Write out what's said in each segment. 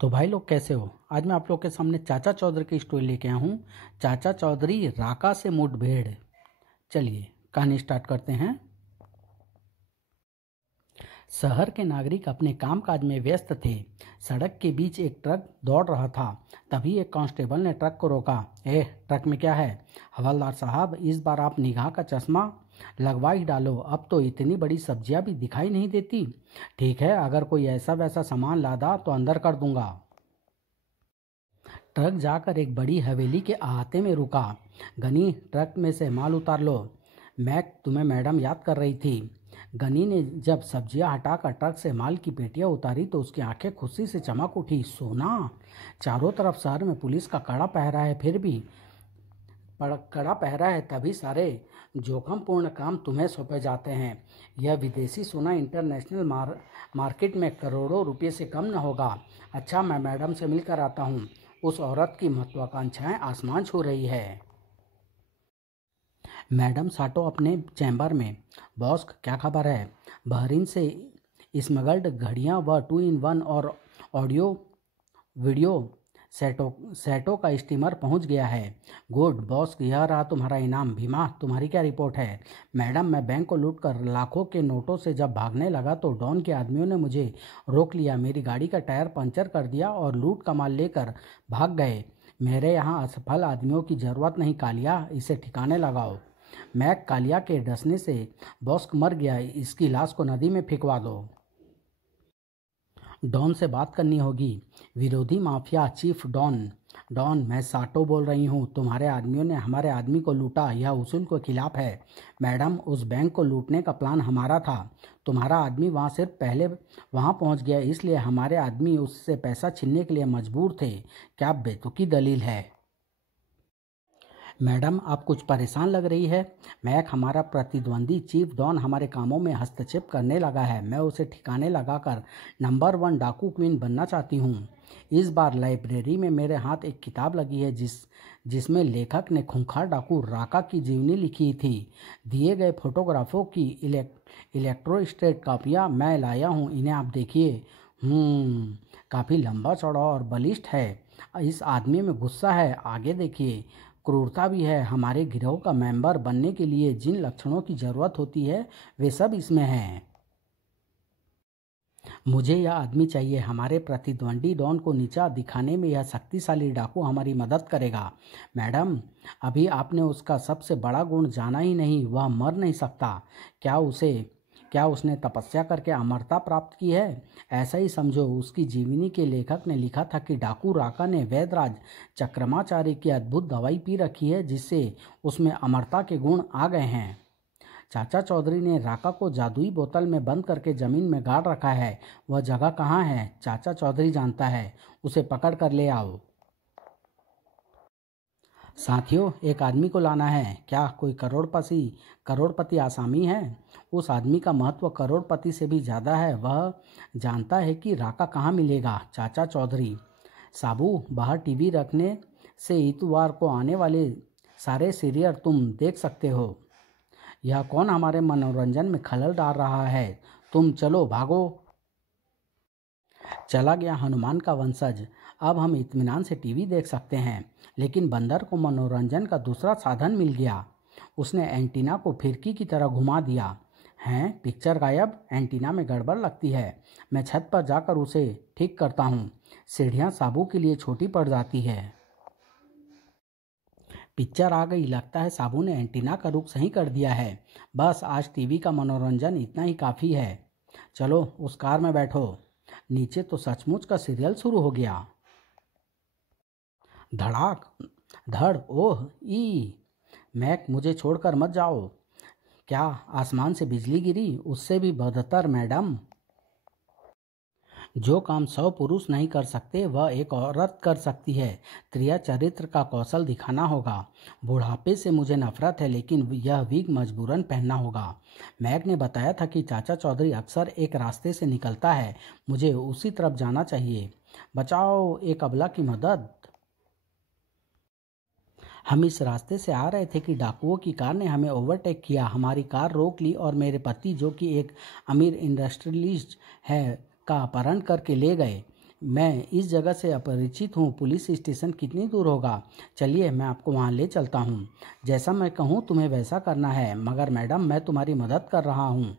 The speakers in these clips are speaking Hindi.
तो भाई लोग कैसे हो। आज मैं आप लोग के सामने चाचा चौधरी की स्टोरी लेके आया हूँ। चाचा चौधरी राका से मुठभेड़। चलिए कहानी स्टार्ट करते हैं। शहर के नागरिक अपने कामकाज में व्यस्त थे। सड़क के बीच एक ट्रक दौड़ रहा था। तभी एक कांस्टेबल ने ट्रक को रोका। ट्रक में क्या है? हवलदार साहब, इस बार आप निगाह का चश्मा लगवा ही डालो, अब तो इतनी बड़ी सब्जियां भी दिखाई नहीं देती। ठीक है, अगर कोई ऐसा वैसा सामान लादा तो अंदर कर दूंगा। ट्रक जाकर एक बड़ी हवेली के अहाते में रुका। गनी, ट्रक में से माल उतार लो। मैक तुम्हें मैडम याद कर रही थी। गनी ने जब सब्जियां हटाकर ट्रक से माल की पेटियां उतारी तो उसकी आंखें खुशी से चमक उठी। सोना! चारों तरफ शहर में पुलिस का कड़ा पहरा है, फिर भी कड़ा पहरा है तभी सारे जोखिमपूर्ण काम तुम्हें सौंपे जाते हैं। यह विदेशी सोना इंटरनेशनल मार्केट में करोड़ों रुपए से कम न होगा। अच्छा, मैं मैडम से मिलकर आता हूँ। उस औरत की महत्वाकांक्षाएं आसमान छू रही है। मैडम साटो अपने चैम्बर में। बॉस, क्या खबर है? बहरीन से स्मगल्ड घड़ियां व 2-in-1 और ऑडियो वीडियो सेटों का स्टीमर पहुंच गया है। गुड बॉस, यह रहा तुम्हारा इनाम। भीमा, तुम्हारी क्या रिपोर्ट है? मैडम, मैं बैंक को लूटकर लाखों के नोटों से जब भागने लगा तो डॉन के आदमियों ने मुझे रोक लिया, मेरी गाड़ी का टायर पंचर कर दिया और लूट का माल लेकर भाग गए। मेरे यहाँ असफल आदमियों की ज़रूरत नहीं कालिया, इसे ठिकाने लगाओ। मैक, कालिया के डसने से बॉस मर गया, इसकी लाश को नदी में फेंकवा दो। डॉन से बात करनी होगी। विरोधी माफिया चीफ डॉन। डॉन, मैं साटो बोल रही हूँ। तुम्हारे आदमियों ने हमारे आदमी को लूटा, यह उसूल के खिलाफ है। मैडम, उस बैंक को लूटने का प्लान हमारा था। तुम्हारा आदमी वहाँ सिर्फ पहले वहाँ पहुँच गया, इसलिए हमारे आदमी उससे पैसा छीनने के लिए मजबूर थे। क्या बेतुकी दलील है? मैडम, आप कुछ परेशान लग रही है। मैक, हमारा प्रतिद्वंदी चीफ डॉन हमारे कामों में हस्तक्षेप करने लगा है। मैं उसे ठिकाने लगाकर नंबर 1 डाकू क्वीन बनना चाहती हूँ। इस बार लाइब्रेरी में मेरे हाथ एक किताब लगी है जिसमें लेखक ने खूंखार डाकू राका की जीवनी लिखी थी। दिए गए फोटोग्राफों की इलेक्ट्रोस्टेट कापियाँ मैं लाया हूँ, इन्हें आप देखिए। काफ़ी लंबा चौड़ा और बलिष्ठ है। इस आदमी में गुस्सा है, आगे देखिए। क्रूरता भी है। हमारे गिरोह का मेंबर बनने के लिए जिन लक्षणों की जरूरत होती है वे सब इसमें हैं। मुझे यह आदमी चाहिए। हमारे प्रतिद्वंदी डॉन को नीचा दिखाने में यह शक्तिशाली डाकू हमारी मदद करेगा। मैडम, अभी आपने उसका सबसे बड़ा गुण जाना ही नहीं, वह मर नहीं सकता। क्या उसने तपस्या करके अमरता प्राप्त की है? ऐसा ही समझो। उसकी जीवनी के लेखक ने लिखा था कि डाकू राका ने वैदराज चक्रमाचार्य की अद्भुत दवाई पी रखी है जिससे उसमें अमरता के गुण आ गए हैं। चाचा चौधरी ने राका को जादुई बोतल में बंद करके जमीन में गाड़ रखा है। वह जगह कहाँ है? चाचा चौधरी जानता है। उसे पकड़ कर ले आओ। साथियों, एक आदमी को लाना है। क्या कोई करोड़पति आसामी है? उस आदमी का महत्व करोड़पति से भी ज़्यादा है। वह जानता है कि राका कहाँ मिलेगा। चाचा चौधरी। साबू, बाहर टीवी रखने से इतवार को आने वाले सारे सीरियल तुम देख सकते हो। यह कौन हमारे मनोरंजन में खलल डाल रहा है? तुम चलो, भागो। चला गया हनुमान का वंशज। अब हम इत्मीनान से टीवी देख सकते हैं। लेकिन बंदर को मनोरंजन का दूसरा साधन मिल गया। उसने एंटीना को फिरकी की तरह घुमा दिया। पिक्चर गायब। एंटीना में गड़बड़ लगती है। मैं छत पर जाकर उसे ठीक करता हूँ। सीढ़ियाँ साबू के लिए छोटी पड़ जाती है। पिक्चर आ गई। लगता है साबू ने एंटीना का रुख सही कर दिया है। बस आज टीवी का मनोरंजन इतना ही काफ़ी है। चलो उस कार में बैठो। नीचे तो सचमुच का सीरियल शुरू हो गया। धड़ाक धड़, ओह ई। मैक, मुझे छोड़कर मत जाओ। क्या आसमान से बिजली गिरी? उससे भी बदतर मैडम। जो काम 100 पुरुष नहीं कर सकते वह एक औरत कर सकती है। त्रिया चरित्र का कौशल दिखाना होगा। बुढ़ापे से मुझे नफरत है, लेकिन यह विग मजबूरन पहनना होगा। मैक ने बताया था कि चाचा चौधरी अक्सर एक रास्ते से निकलता है। मुझे उसी तरफ जाना चाहिए। बचाओ, एक अबला की मदद। हम इस रास्ते से आ रहे थे कि डाकुओं की कार ने हमें ओवरटेक किया। हमारी कार रोक ली और मेरे पति, जो कि एक अमीर इंडस्ट्रियलिस्ट है, का अपहरण करके ले गए। मैं इस जगह से अपरिचित हूँ। पुलिस स्टेशन कितनी दूर होगा? चलिए मैं आपको वहाँ ले चलता हूँ। जैसा मैं कहूँ तुम्हें वैसा करना है। मगर मैडम, मैं तुम्हारी मदद कर रहा हूँ।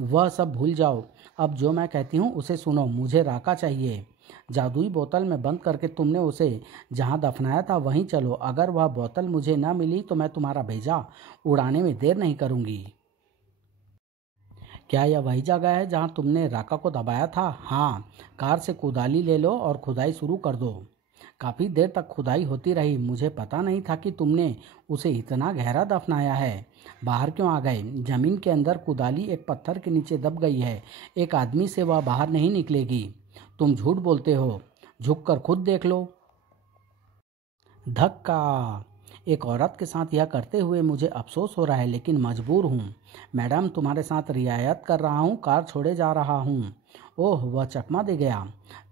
वह सब भूल जाओ। अब जो मैं कहती हूँ उसे सुनो। मुझे राका चाहिए। जादुई बोतल में बंद करके तुमने उसे जहाँ दफनाया था वहीं चलो। अगर वह बोतल मुझे न मिली तो मैं तुम्हारा भेजा उड़ाने में देर नहीं करूँगी। क्या यह वही जगह है जहाँ तुमने राका को दबाया था? हाँ। कार से कुदाली ले लो और खुदाई शुरू कर दो। काफ़ी देर तक खुदाई होती रही। मुझे पता नहीं था कि तुमने उसे इतना गहरा दफनाया है। बाहर क्यों आ गए? जमीन के अंदर कुदाली एक पत्थर के नीचे दब गई है। एक आदमी से वह बाहर नहीं निकलेगी। तुम झूठ बोलते हो। झुककर खुद देख लो। धक्का। एक औरत के साथ यह करते हुए मुझे अफसोस हो रहा है, लेकिन मजबूर हूँ। मैडम, तुम्हारे साथ रियायत कर रहा हूँ। कार छोड़े जा रहा हूँ। ओह, वह चकमा दे गया।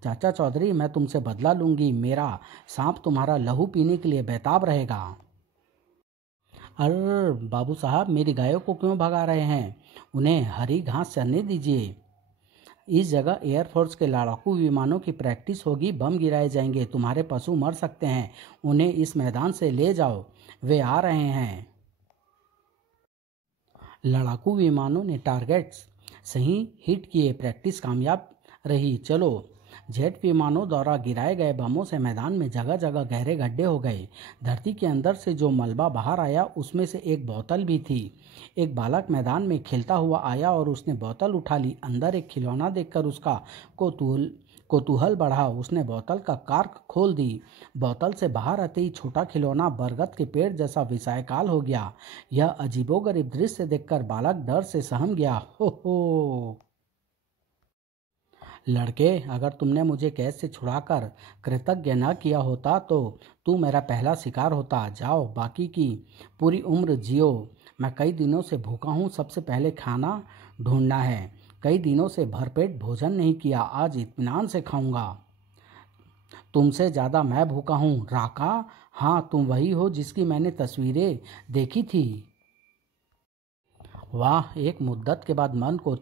चाचा चौधरी, मैं तुमसे बदला लूंगी। मेरा सांप तुम्हारा लहू पीने के लिए बेताब रहेगा। अरे बाबू साहब, मेरी गायों को क्यों भगा रहे हैं? उन्हें हरी घास चरने दीजिए। इस जगह एयरफोर्स के लड़ाकू विमानों की प्रैक्टिस होगी। बम गिराए जाएंगे। तुम्हारे पशु मर सकते हैं। उन्हें इस मैदान से ले जाओ। वे आ रहे हैं। लड़ाकू विमानों ने टारगेट्स सही हिट किए। प्रैक्टिस कामयाब रही। चलो। जेट विमानों द्वारा गिराए गए बमों से मैदान में जगह जगह गहरे गड्ढे हो गए। धरती के अंदर से जो मलबा बाहर आया उसमें से एक बोतल भी थी। एक बालक मैदान में खेलता हुआ आया और उसने बोतल उठा ली। अंदर एक खिलौना देखकर उसका कौतूहल बढ़ा। उसने बोतल का कार्क खोल दी। बोतल से बाहर आते ही छोटा खिलौना बरगद के पेड़ जैसा विशालकाय हो गया। यह अजीबोगरीब दृश्य देखकर बालक डर से सहम गया। हो लड़के, अगर तुमने मुझे कैद से छुड़ाकर कृतज्ञ न किया होता तो तू मेरा पहला शिकार होता। जाओ, बाकी की पूरी उम्र जियो। मैं कई दिनों से भूखा हूँ। सबसे पहले खाना ढूंढना है। कई दिनों से भरपेट भोजन नहीं किया। आज इत्मीनान से खाऊंगा। तुमसे ज़्यादा मैं भूखा हूँ। राका, हाँ, तुम वही हो जिसकी मैंने तस्वीरें देखी थी। वाह, एक मुद्दत के बाद मन को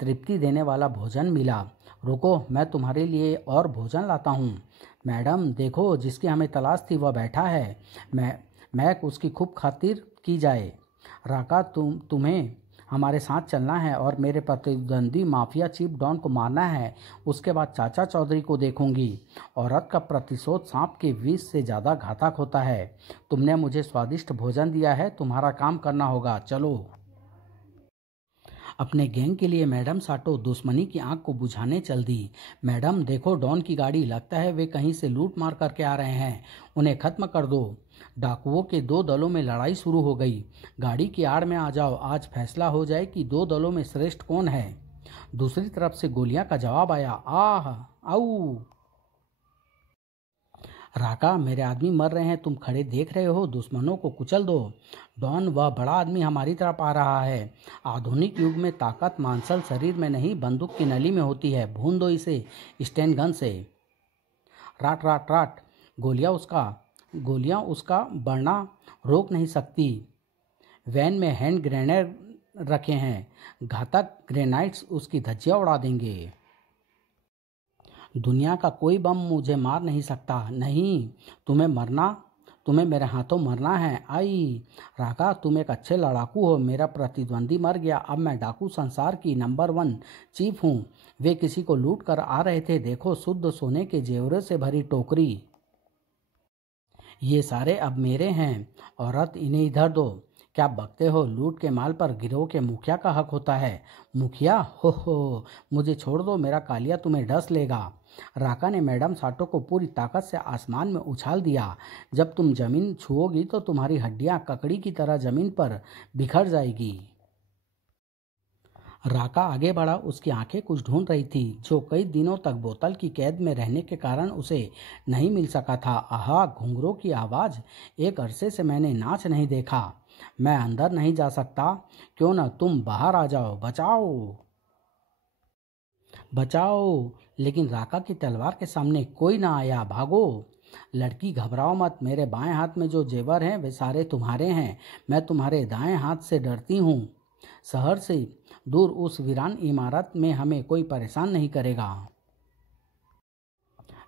तृप्ति देने वाला भोजन मिला। रुको, मैं तुम्हारे लिए और भोजन लाता हूँ। मैडम देखो, जिसकी हमें तलाश थी वह बैठा है। मैं उसकी खूब खातिर की जाए। राका, तुम्हें हमारे साथ चलना है और मेरे प्रतिद्वंदी माफिया चीफ डॉन को मारना है। उसके बाद चाचा चौधरी को देखूंगी। औरत का प्रतिशोध सांप के विष से ज़्यादा घातक होता है। तुमने मुझे स्वादिष्ट भोजन दिया है। तुम्हारा काम करना होगा। चलो। अपने गैंग के लिए मैडम साटो दुश्मनी की आंख को बुझाने चल दी। मैडम देखो, डॉन की गाड़ी। लगता है वे कहीं से लूट मार करके आ रहे हैं। उन्हें खत्म कर दो। डाकुओं के दो दलों में लड़ाई शुरू हो गई। गाड़ी की आड़ में आ जाओ। आज फैसला हो जाए कि दो दलों में श्रेष्ठ कौन है। दूसरी तरफ से गोलियां का जवाब आया। आह, आऊ। राका, मेरे आदमी मर रहे हैं। तुम खड़े देख रहे हो। दुश्मनों को कुचल दो। डॉन, वह बड़ा आदमी हमारी तरफ आ रहा है। आधुनिक युग में ताकत मांसल शरीर में नहीं, बंदूक की नली में होती है। भून दो इसे स्टेन गन से। Rot rot rot. गोलियां उसका बढ़ना रोक नहीं सकती। वैन में हैंड ग्रेनेड रखे हैं। घातक ग्रेनाइड्स उसकी धज्जियां उड़ा देंगे। दुनिया का कोई बम मुझे मार नहीं सकता। नहीं, तुम्हें मेरे हाथों मरना है। आई। राका, तुम एक अच्छे लड़ाकू हो। मेरा प्रतिद्वंदी मर गया। अब मैं डाकू संसार की नंबर 1 चीफ हूँ। वे किसी को लूट कर आ रहे थे। देखो, शुद्ध सोने के जेवरों से भरी टोकरी। ये सारे अब मेरे हैं। औरत, इन्हें इधर दो। क्या बकते हो? लूट के माल पर गिरोह के मुखिया का हक होता है। मुखिया? हो, मुझे छोड़ दो। मेरा कालिया तुम्हें डस लेगा। राका ने मैडम साटो को पूरी ताकत से आसमान में उछाल दिया। जब तुम जमीन छुओगी तो तुम्हारी हड्डियां ककड़ी की तरह जमीन पर बिखर जाएगी। राका आगे बढ़ा। उसकी आंखें कुछ ढूंढ रही थी जो कई दिनों तक बोतल की कैद में रहने के कारण उसे नहीं मिल सका था। आहा, घुंघरों की आवाज़। एक अरसे से मैंने नाच नहीं देखा। मैं अंदर नहीं जा सकता। क्यों न तुम बाहर आ जाओ। बचाओ, बचाओ। लेकिन राका की तलवार के सामने कोई ना आया। भागो। लड़की, घबराओ मत। मेरे बाएं हाथ में जो जेवर हैं वे सारे तुम्हारे हैं। मैं तुम्हारे दाएं हाथ से डरती हूँ। शहर से दूर उस वीरान इमारत में हमें कोई परेशान नहीं करेगा।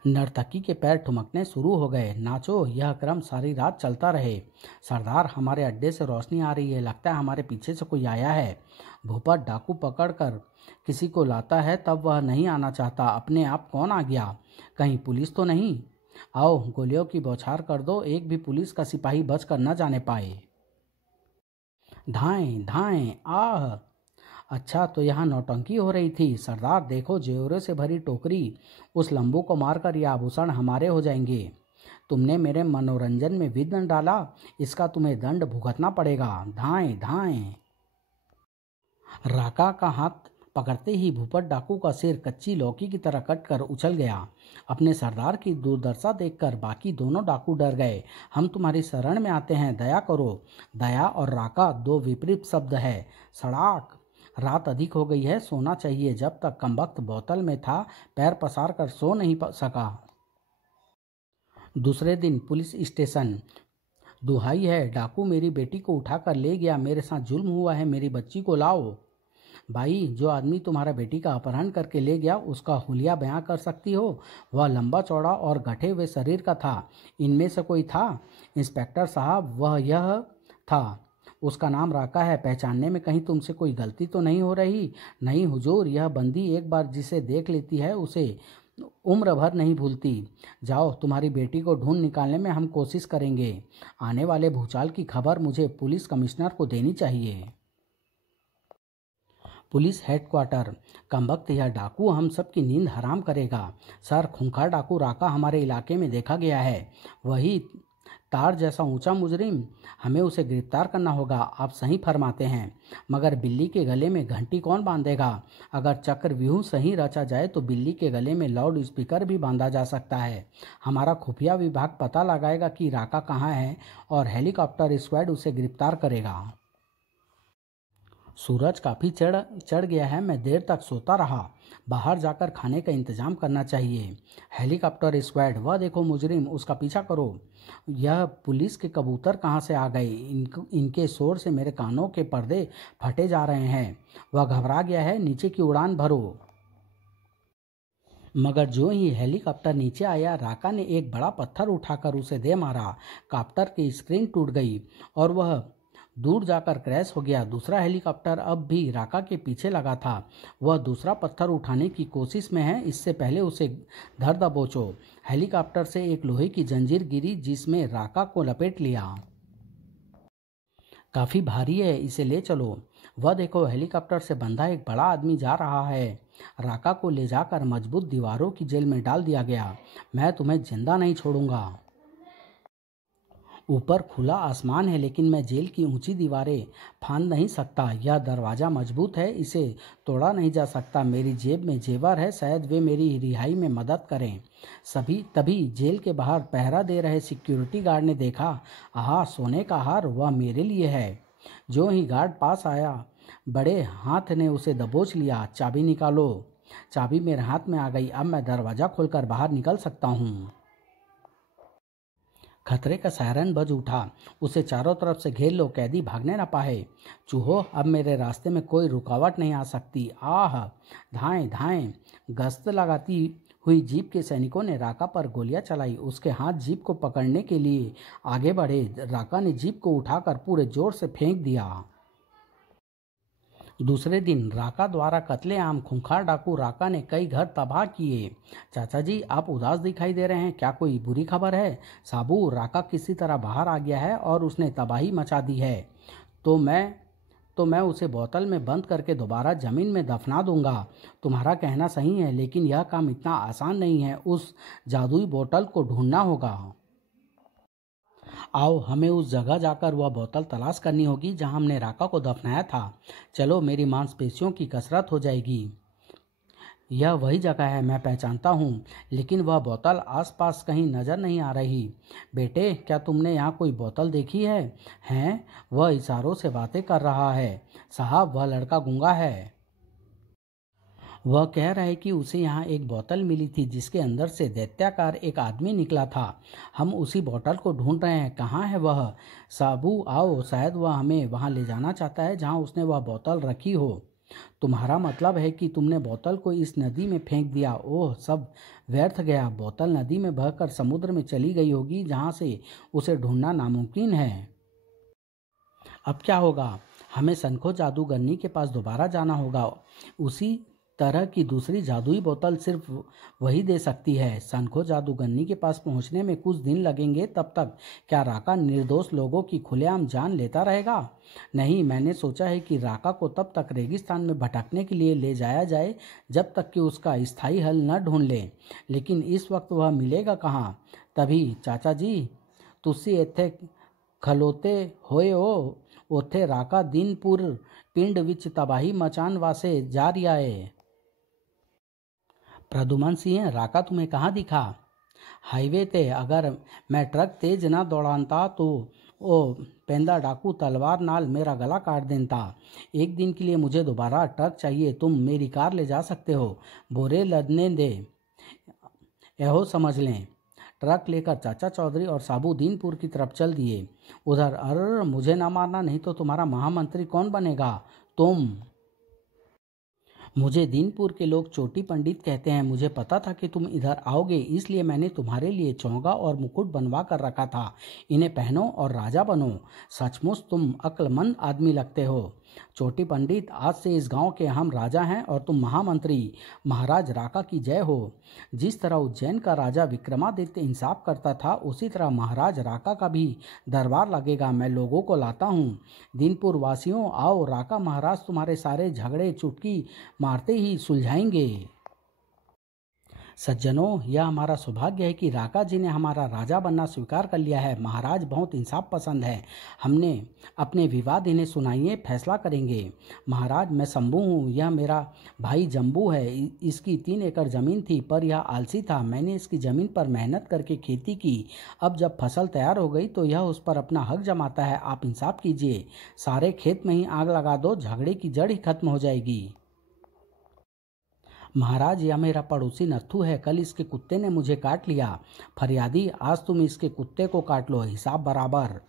नर्तकी के पैर ठुमकने शुरू हो गए। नाचो, यह क्रम सारी रात चलता रहे। सरदार, हमारे अड्डे से रोशनी आ रही है, लगता है हमारे पीछे से कोई आया है। भूपत डाकू पकड़कर किसी को लाता है तब वह नहीं आना चाहता, अपने आप कौन आ गया? कहीं पुलिस तो नहीं? आओ गोलियों की बौछार कर दो, एक भी पुलिस का सिपाही बच कर न जाने पाए। धाएं धाएं आह। अच्छा, तो यहाँ नौटंकी हो रही थी। सरदार देखो, जेवरों से भरी टोकरी, उस लंबू को मारकर ये आभूषण हमारे हो जाएंगे। तुमने मेरे मनोरंजन में विघ्न डाला, इसका तुम्हें दंड भुगतना पड़ेगा। धाएं धाएं। राका का हाथ पकड़ते ही भूपत डाकू का सिर कच्ची लौकी की तरह कटकर उछल गया। अपने सरदार की दुर्दशा देखकर बाकी दोनों डाकू डर गए। हम तुम्हारी शरण में आते हैं, दया करो। दया और राका दो विपरीत शब्द है। सड़ाक। रात अधिक हो गई है, सोना चाहिए। जब तक कमबख्त बोतल में था, पैर पसार कर सो नहीं सका। दूसरे दिन पुलिस स्टेशन। दुहाई है, डाकू मेरी बेटी को उठाकर ले गया, मेरे साथ जुल्म हुआ है, मेरी बच्ची को लाओ। भाई, जो आदमी तुम्हारा बेटी का अपहरण करके ले गया उसका हुलिया बयां कर सकती हो? वह लंबा चौड़ा और गठे हुए शरीर का था। इनमें से कोई था? इंस्पेक्टर साहब, वह यह था। उसका नाम राका है। पहचानने में कहीं तुमसे कोई गलती तो नहीं हो रही? नहीं हुजूर, यह बंदी एक बार जिसे देख लेती है उसे उम्र भर नहीं भूलती। जाओ, तुम्हारी बेटी को ढूंढ निकालने में हम कोशिश करेंगे। आने वाले भूचाल की खबर मुझे पुलिस कमिश्नर को देनी चाहिए। Police headquarter. कमबख्त, यह डाकू हम सब की नींद हराम करेगा। सर, खूंखार डाकू राका हमारे इलाके में देखा गया है। वही तार जैसा ऊंचा मुजरिम, हमें उसे गिरफ्तार करना होगा। आप सही फरमाते हैं, मगर बिल्ली के गले में घंटी कौन बांधेगा? अगर चक्रव्यूह सही रचा जाए तो बिल्ली के गले में लाउड स्पीकर भी बांधा जा सकता है। हमारा खुफिया विभाग पता लगाएगा कि राका कहाँ है और हेलीकॉप्टर स्क्वाड उसे गिरफ्तार करेगा। सूरज काफ़ी चढ़ गया है, मैं देर तक सोता रहा। बाहर जाकर खाने का इंतजाम करना चाहिए। हेलीकॉप्टर स्क्वाड, वह देखो मुजरिम, उसका पीछा करो। यह पुलिस के कबूतर कहाँ से आ गए? इनके शोर से मेरे कानों के पर्दे फटे जा रहे हैं। वह घबरा गया है, नीचे की उड़ान भरो। मगर जो ही हेलीकॉप्टर नीचे आया, राका ने एक बड़ा पत्थर उठाकर उसे दे मारा। कॉप्टर की स्क्रीन टूट गई और वह दूर जाकर क्रैश हो गया। दूसरा हेलीकॉप्टर अब भी राका के पीछे लगा था। वह दूसरा पत्थर उठाने की कोशिश में है, इससे पहले उसे धर दबोचो। हेलीकॉप्टर से एक लोहे की जंजीर गिरी जिसमें राका को लपेट लिया। काफ़ी भारी है, इसे ले चलो। वह देखो, हेलीकॉप्टर से बंधा एक बड़ा आदमी जा रहा है। राका को ले जाकर मजबूत दीवारों की जेल में डाल दिया गया। मैं तुम्हें जिंदा नहीं छोड़ूंगा। ऊपर खुला आसमान है, लेकिन मैं जेल की ऊंची दीवारें फांद नहीं सकता। यह दरवाज़ा मजबूत है, इसे तोड़ा नहीं जा सकता। मेरी जेब में जेवर है, शायद वे मेरी रिहाई में मदद करें। तभी जेल के बाहर पहरा दे रहे सिक्योरिटी गार्ड ने देखा। आहा, सोने का हार, वह मेरे लिए है। जो ही गार्ड पास आया, बड़े हाथ ने उसे दबोच लिया। चाबी निकालो। चाबी मेरे हाथ में आ गई। अब मैं दरवाज़ा खोलकर बाहर निकल सकता हूँ। खतरे का सायरन बज उठा। उसे चारों तरफ से घेर लो, कैदी भागने न पाए। चूहो, अब मेरे रास्ते में कोई रुकावट नहीं आ सकती। आह! धाएं धाएं। गश्त लगाती हुई जीप के सैनिकों ने राका पर गोलियां चलाई। उसके हाथ जीप को पकड़ने के लिए आगे बढ़े। राका ने जीप को उठाकर पूरे जोर से फेंक दिया। दूसरे दिन राका द्वारा कत्लेआम। खूंखार डाकू राका ने कई घर तबाह किए। चाचा जी, आप उदास दिखाई दे रहे हैं, क्या कोई बुरी खबर है? साबू, राका किसी तरह बाहर आ गया है और उसने तबाही मचा दी है। तो मैं उसे बोतल में बंद करके दोबारा ज़मीन में दफना दूंगा। तुम्हारा कहना सही है, लेकिन यह काम इतना आसान नहीं है। उस जादुई बोतल को ढूंढना होगा। आओ, हमें उस जगह जाकर वह बोतल तलाश करनी होगी जहां हमने राका को दफनाया था। चलो, मेरी मांसपेशियों की कसरत हो जाएगी। यह वही जगह है, मैं पहचानता हूँ, लेकिन वह बोतल आसपास कहीं नज़र नहीं आ रही। बेटे, क्या तुमने यहाँ कोई बोतल देखी है? हैं? वह इशारों से बातें कर रहा है। साहब, वह लड़का गूंगा है। वह कह रहा है कि उसे यहाँ एक बोतल मिली थी जिसके अंदर से दैत्याकार एक आदमी निकला था। हम उसी बोतल को ढूंढ रहे हैं। कहाँ है वह? साबू, आओ, शायद वह हमें वहाँ ले जाना चाहता है जहाँ उसने वह बोतल रखी हो। तुम्हारा मतलब है कि तुमने बोतल को इस नदी में फेंक दिया। ओह, सब व्यर्थ गया। बोतल नदी में बहकर समुद्र में चली गई होगी, जहाँ से उसे ढूंढना नामुमकिन है। अब क्या होगा? हमें सनखो जादूगरनी के पास दोबारा जाना होगा। उसी तरह की दूसरी जादुई बोतल सिर्फ वही दे सकती है। सनखो जादूगरनी के पास पहुंचने में कुछ दिन लगेंगे। तब तक क्या राका निर्दोष लोगों की खुलेआम जान लेता रहेगा? नहीं, मैंने सोचा है कि राका को तब तक रेगिस्तान में भटकने के लिए ले जाया जाए जब तक कि उसका स्थायी हल न ढूंढ ले। लेकिन इस वक्त वह मिलेगा कहाँ? तभी चाचा जी, तुसी इत्थे खलोते होए हो। ਉੱਥੇ ਰਾਕਾ ਦੀਨਪੁਰ ਪਿੰਡ ਵਿੱਚ तबाही मचान वासे जा रिया है। प्रदुमन सिंह, राका तुम्हें कहाँ दिखा? हाईवे ते। अगर मैं ट्रक तेज ना दौड़ाता तो ओ पेंदा डाकू तलवार नाल मेरा गला काट देता। एक दिन के लिए मुझे दोबारा ट्रक चाहिए। तुम मेरी कार ले जा सकते हो, बोरे लदने दे, यहो समझ लें। ट्रक लेकर चाचा चौधरी और साबू दीनपुर की तरफ चल दिए। उधर, अरे मुझे ना मारना, नहीं तो तुम्हारा महामंत्री कौन बनेगा? तुम। मुझे दीनपुर के लोग चोटी पंडित कहते हैं। मुझे पता था कि तुम इधर आओगे, इसलिए मैंने तुम्हारे लिए चोंगा और मुकुट बनवा कर रखा था। इन्हें पहनो और राजा बनो। सचमुच तुम अक्लमंद आदमी लगते हो। चोटी पंडित, आज से इस गांव के हम राजा हैं और तुम महामंत्री। महाराज राका की जय हो। जिस तरह उज्जैन का राजा विक्रमादित्य इंसाफ करता था, उसी तरह महाराज राका का भी दरबार लगेगा। मैं लोगों को लाता हूँ। दीनपुर वासियों, आओ, राका महाराज तुम्हारे सारे झगड़े चुटकी मारते ही सुलझाएंगे। सज्जनों, यह हमारा सौभाग्य है कि राका जी ने हमारा राजा बनना स्वीकार कर लिया है। महाराज बहुत इंसाफ पसंद है। हमने अपने विवाद इन्हें सुनाइए, फैसला करेंगे। महाराज, मैं शंभू हूँ। यह मेरा भाई जम्बू है। इसकी 3 एकड़ ज़मीन थी, पर यह आलसी था। मैंने इसकी ज़मीन पर मेहनत करके खेती की। अब जब फसल तैयार हो गई तो यह उस पर अपना हक जमाता है। आप इंसाफ कीजिए। सारे खेत में ही आग लगा दो, झगड़े की जड़ ही खत्म हो जाएगी। महाराज, यह मेरा पड़ोसी नत्थू है। कल इसके कुत्ते ने मुझे काट लिया। फरियादी, आज तुम इसके कुत्ते को काट लो, हिसाब बराबर।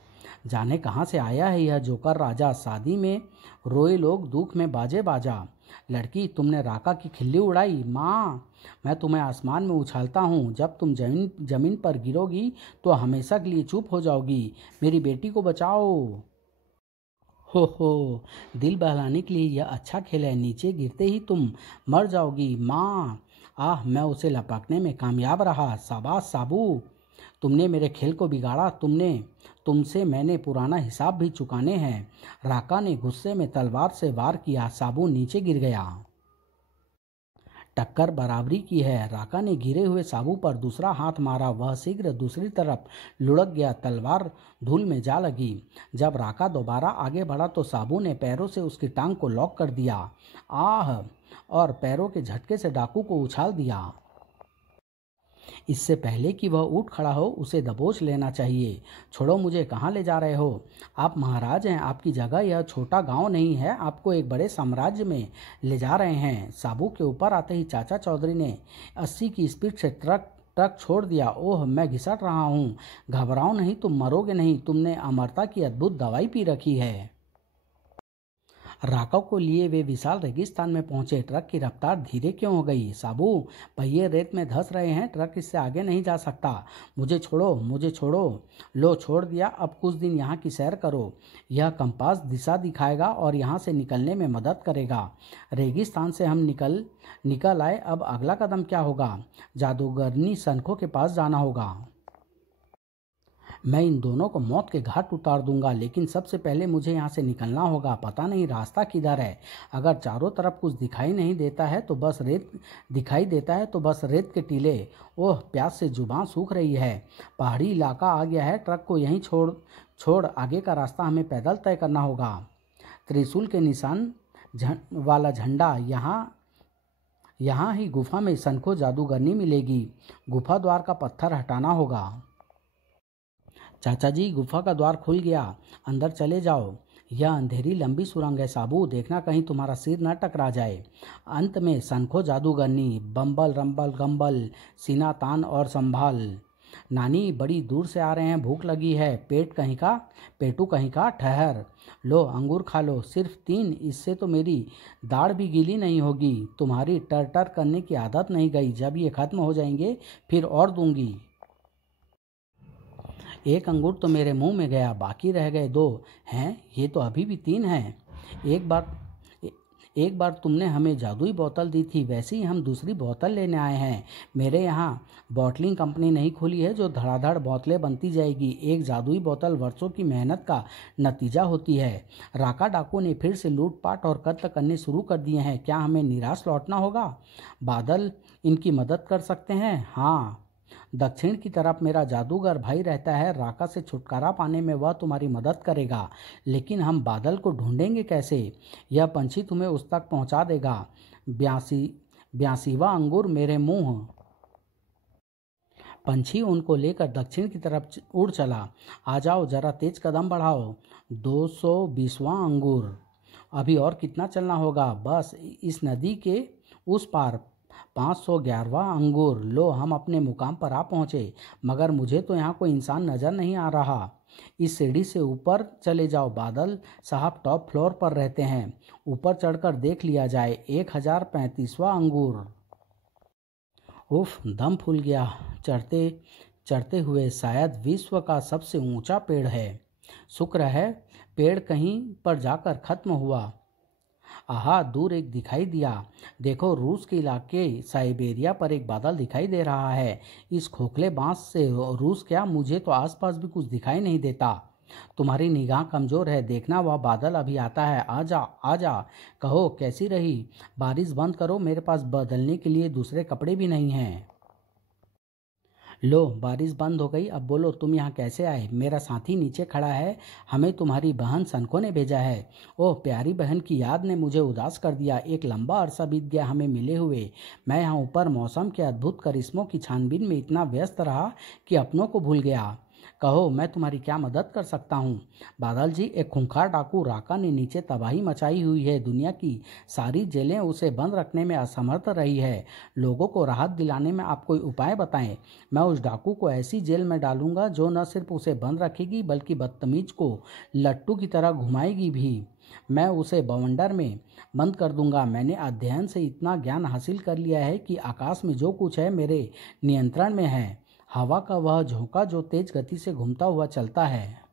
जाने कहाँ से आया है यह जोकर राजा। शादी में रोए लोग, दुख में बाजे बाजा। लड़की, तुमने राका की खिल्ली उड़ाई। माँ, मैं तुम्हें आसमान में उछालता हूँ। जब तुम जमीन पर गिरोगी तो हमेशा के लिए चुप हो जाओगी। मेरी बेटी को बचाओ। हो, दिल बहलाने के लिए यह अच्छा खेल है। नीचे गिरते ही तुम मर जाओगी। माँ, आह, मैं उसे लपकने में कामयाब रहा। शाबाश साबू, तुमने मेरे खेल को बिगाड़ा। तुमसे मैंने पुराना हिसाब भी चुकाने हैं। राका ने गुस्से में तलवार से वार किया। साबू नीचे गिर गया। टक्कर बराबरी की है। राका ने गिरे हुए साबू पर दूसरा हाथ मारा। वह शीघ्र दूसरी तरफ लुढ़क गया। तलवार धूल में जा लगी। जब राका दोबारा आगे बढ़ा तो साबू ने पैरों से उसकी टांग को लॉक कर दिया। आह, और पैरों के झटके से डाकू को उछाल दिया। इससे पहले कि वह उठ खड़ा हो, उसे दबोच लेना चाहिए। छोड़ो, मुझे कहाँ ले जा रहे हो? आप महाराज हैं। आपकी जगह यह छोटा गांव नहीं है। आपको एक बड़े साम्राज्य में ले जा रहे हैं। साबू के ऊपर आते ही चाचा चौधरी ने 80 की स्पीड से ट्रक छोड़ दिया। ओह, मैं घिसट रहा हूँ। घबराओ नहीं, तुम मरोगे नहीं। तुमने अमरता की अद्भुत दवाई पी रखी है। राका को लिए वे विशाल रेगिस्तान में पहुंचे। ट्रक की रफ्तार धीरे क्यों हो गई? साबू, पहिए रेत में धंस रहे हैं। ट्रक इससे आगे नहीं जा सकता। मुझे छोड़ो, मुझे छोड़ो। लो, छोड़ दिया। अब कुछ दिन यहाँ की सैर करो। यह कंपास दिशा दिखाएगा और यहाँ से निकलने में मदद करेगा। रेगिस्तान से हम निकल आए। अब अगला कदम क्या होगा? जादूगरनी सनखो के पास जाना होगा। मैं इन दोनों को मौत के घाट उतार दूंगा, लेकिन सबसे पहले मुझे यहाँ से निकलना होगा। पता नहीं रास्ता किधर है। अगर चारों तरफ कुछ दिखाई नहीं देता है तो बस रेत दिखाई देता है तो बस रेत के टीले। ओह, प्यास से जुबान सूख रही है। पहाड़ी इलाका आ गया है। ट्रक को यहीं छोड़ आगे का रास्ता हमें पैदल तय करना होगा। त्रिशूल के निशान वाला झंडा यहाँ ही गुफा में सनखो जादूगरनी मिलेगी। गुफा द्वार का पत्थर हटाना होगा। चाचा जी, गुफा का द्वार खुल गया। अंदर चले जाओ। यह अंधेरी लंबी सुरंग है साबू, देखना कहीं तुम्हारा सिर न टकरा जाए। अंत में सनखो जादूगरनी, बम्बल रंबल गम्बल, सीना तान और संभाल। नानी बड़ी दूर से आ रहे हैं, भूख लगी है, पेटू कहीं का, ठहर। लो अंगूर खा लो, सिर्फ 3, इससे तो मेरी दाढ़ भी गीली नहीं होगी। तुम्हारी टर टर करने की आदत नहीं गई, जब ये खत्म हो जाएंगे फिर और दूंगी। एक अंगूर तो मेरे मुंह में गया, बाकी रह गए 2 हैं, ये तो अभी भी 3 हैं। एक बार एक बार तुमने हमें जादुई बोतल दी थी, वैसे ही हम दूसरी बोतल लेने आए हैं। मेरे यहाँ बॉटलिंग कंपनी नहीं खुली है जो धड़ाधड़ बोतलें बनती जाएगी। एक जादुई बोतल वर्षों की मेहनत का नतीजा होती है। राका डाकू ने फिर से लूटपाट और कत्ल करने शुरू कर दिए हैं। क्या हमें निराश लौटना होगा? बादल इनकी मदद कर सकते हैं। हाँ, दक्षिण की तरफ मेरा जादूगर भाई रहता है, राका से छुटकारा पाने में वह तुम्हारी मदद करेगा। लेकिन हम बादल को ढूंढेंगे कैसे? यह पंछी तुम्हें उस तक पहुंचा देगा। 82वां अंगूर मेरे मुंह। पंछी उनको लेकर दक्षिण की तरफ उड़ चला। आ जाओ, जरा तेज कदम बढ़ाओ। 220वां अंगूर। अभी और कितना चलना होगा? बस इस नदी के उस पार। 511वां अंगूर। लो, हम अपने मुकाम पर आ पहुँचे, मगर मुझे तो यहाँ कोई इंसान नज़र नहीं आ रहा। इस सीढ़ी से ऊपर चले जाओ, बादल साहब टॉप फ्लोर पर रहते हैं, ऊपर चढ़कर देख लिया जाए। 1035वां अंगूर। उफ, दम फूल गया। चढ़ते चढ़ते हुए शायद विश्व का सबसे ऊंचा पेड़ है। शुक्र है पेड़ कहीं पर जाकर खत्म हुआ। आहा, दूर एक दिखाई दिया। देखो, रूस के इलाके साइबेरिया पर एक बादल दिखाई दे रहा है। इस खोखले बांस से रूस क्या, मुझे तो आसपास भी कुछ दिखाई नहीं देता। तुम्हारी निगाह कमजोर है, देखना वह बादल अभी आता है। आजा आजा। कहो, कैसी रही बारिश? बंद करो, मेरे पास बदलने के लिए दूसरे कपड़े भी नहीं हैं। लो, बारिश बंद हो गई। अब बोलो, तुम यहाँ कैसे आए? मेरा साथी नीचे खड़ा है, हमें तुम्हारी बहन सनको ने भेजा है। ओह, प्यारी बहन की याद ने मुझे उदास कर दिया। एक लंबा अरसा बीत गया हमें मिले हुए। मैं यहाँ ऊपर मौसम के अद्भुत करिश्मों की छानबीन में इतना व्यस्त रहा कि अपनों को भूल गया। कहो, मैं तुम्हारी क्या मदद कर सकता हूँ? बादल जी, एक खूंखार डाकू राका ने नीचे तबाही मचाई हुई है। दुनिया की सारी जेलें उसे बंद रखने में असमर्थ रही है। लोगों को राहत दिलाने में आप कोई उपाय बताएं। मैं उस डाकू को ऐसी जेल में डालूंगा जो न सिर्फ उसे बंद रखेगी बल्कि बदतमीज को लट्टू की तरह घुमाएगी भी। मैं उसे बवंडर में बंद कर दूंगा। मैंने अध्ययन से इतना ज्ञान हासिल कर लिया है कि आकाश में जो कुछ है मेरे नियंत्रण में है। हवा का वह झोंका जो तेज गति से घूमता हुआ चलता है।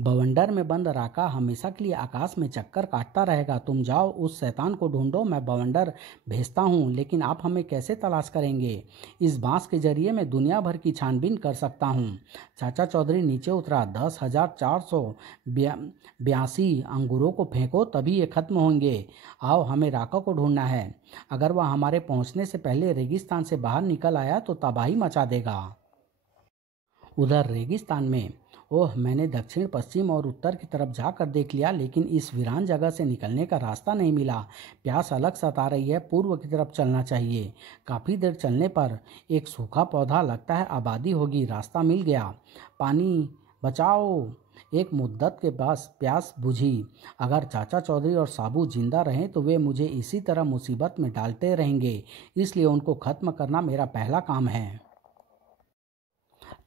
बवंडर में बंद राका हमेशा के लिए आकाश में चक्कर काटता रहेगा। तुम जाओ, उस शैतान को ढूंढो, मैं बवंडर भेजता हूँ। लेकिन आप हमें कैसे तलाश करेंगे? इस बांस के जरिए मैं दुनिया भर की छानबीन कर सकता हूँ। चाचा चौधरी नीचे उतरा। 10,482 अंगूरों को फेंको, तभी ये खत्म होंगे। आओ, हमें राका को ढूंढना है। अगर वह हमारे पहुँचने से पहले रेगिस्तान से बाहर निकल आया तो तबाही मचा देगा। उधर रेगिस्तान में, ओह, मैंने दक्षिण, पश्चिम और उत्तर की तरफ जाकर देख लिया, लेकिन इस वीरान जगह से निकलने का रास्ता नहीं मिला। प्यास अलग सता रही है, पूर्व की तरफ चलना चाहिए। काफ़ी देर चलने पर एक सूखा पौधा, लगता है आबादी होगी। रास्ता मिल गया। पानी बचाओ। एक मुद्दत के पास प्यास बुझी। अगर चाचा चौधरी और साबू जिंदा रहें तो वे मुझे इसी तरह मुसीबत में डालते रहेंगे, इसलिए उनको ख़त्म करना मेरा पहला काम है।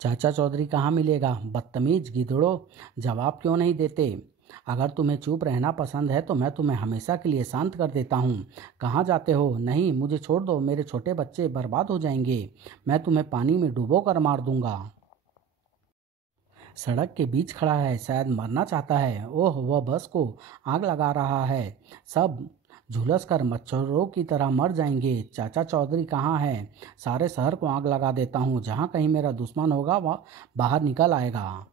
चाचा चौधरी कहाँ मिलेगा? बदतमीज गिद्धड़ों, जवाब क्यों नहीं देते? अगर तुम्हें चुप रहना पसंद है तो मैं तुम्हें हमेशा के लिए शांत कर देता हूँ। कहाँ जाते हो? नहीं, मुझे छोड़ दो, मेरे छोटे बच्चे बर्बाद हो जाएंगे। मैं तुम्हें पानी में डुबो कर मार दूंगा। सड़क के बीच खड़ा है, शायद मरना चाहता है। ओह, वह बस को आग लगा रहा है। सब झुलस कर मच्छरों की तरह मर जाएंगे। चाचा चौधरी कहाँ है? सारे शहर को आग लगा देता हूँ। जहाँ कहीं मेरा दुश्मन होगा वह बाहर निकल आएगा।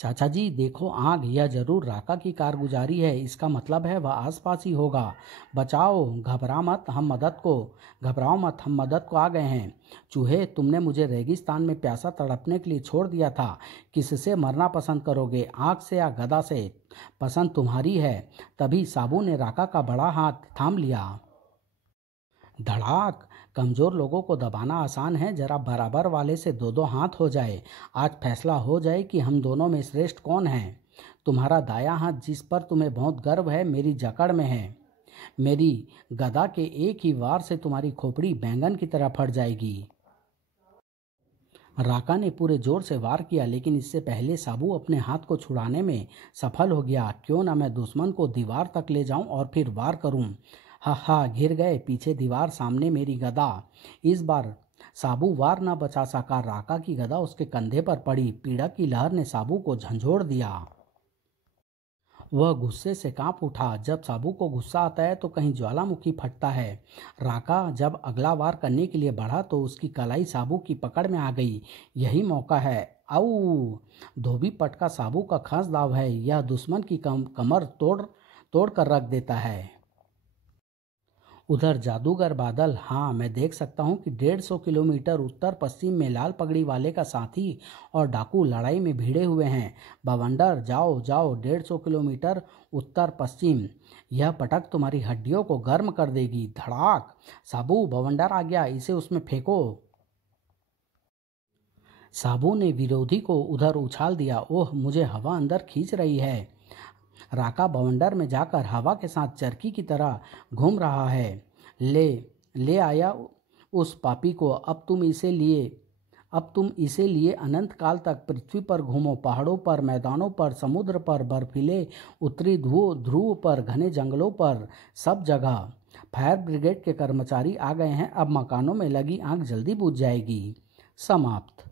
चाचा जी देखो, आग, यह जरूर राका की कारगुजारी है। इसका मतलब है वह आसपास ही होगा। बचाओ, घबराओ मत, हम मदद को आ गए हैं। चूहे, तुमने मुझे रेगिस्तान में प्यासा तड़पने के लिए छोड़ दिया था। किससे मरना पसंद करोगे, आग से या गदा से? पसंद तुम्हारी है। तभी साबू ने राका का बड़ा हाथ थाम लिया। धड़ाक। कमज़ोर लोगों को दबाना आसान है, जरा बराबर वाले से 2-2 हाथ हो जाए। आज फैसला हो जाए कि हम दोनों में श्रेष्ठ कौन है। तुम्हारा दायां हाथ, जिस पर तुम्हें बहुत गर्व है, मेरी जकड़ में है। मेरी गदा के एक ही वार से तुम्हारी खोपड़ी बैंगन की तरह फट जाएगी। राका ने पूरे जोर से वार किया, लेकिन इससे पहले साबू अपने हाथ को छुड़ाने में सफल हो गया। क्यों ना मैं दुश्मन को दीवार तक ले जाऊं और फिर वार करूं। हा हा, घिर गए, पीछे दीवार, सामने मेरी गदा। इस बार साबू वार न बचा सका। राका की गदा उसके कंधे पर पड़ी। पीड़ा की लहर ने साबू को झंझोड़ दिया। वह गुस्से से कांप उठा। जब साबू को गुस्सा आता है तो कहीं ज्वालामुखी फटता है। राका जब अगला वार करने के लिए बढ़ा तो उसकी कलाई साबू की पकड़ में आ गई। यही मौका है। आऊ! धोबी पटका साबू का खास दाव है। यह दुश्मन की कमर तोड़ तोड़ कर रख देता है। उधर जादूगर बादल, हाँ, मैं देख सकता हूँ कि 150 किलोमीटर उत्तर पश्चिम में लाल पगड़ी वाले का साथी और डाकू लड़ाई में भिड़े हुए हैं। बवंडर, जाओ जाओ, 150 किलोमीटर उत्तर पश्चिम। यह पटक तुम्हारी हड्डियों को गर्म कर देगी। धड़ाक! साबू, बवंडर आ गया, इसे उसमें फेंको। साबू ने विरोधी को उधर उछाल दिया। ओह, मुझे हवा अंदर खींच रही है। राका बवंडर में जाकर हवा के साथ चरखी की तरह घूम रहा है। ले ले आया उस पापी को। अब तुम इसे लिए अनंत काल तक पृथ्वी पर घूमो, पहाड़ों पर, मैदानों पर, समुद्र पर, बर्फीले उत्तरी ध्रुव पर, घने जंगलों पर, सब जगह। फायर ब्रिगेड के कर्मचारी आ गए हैं। अब मकानों में लगी आग जल्दी बुझ जाएगी। समाप्त।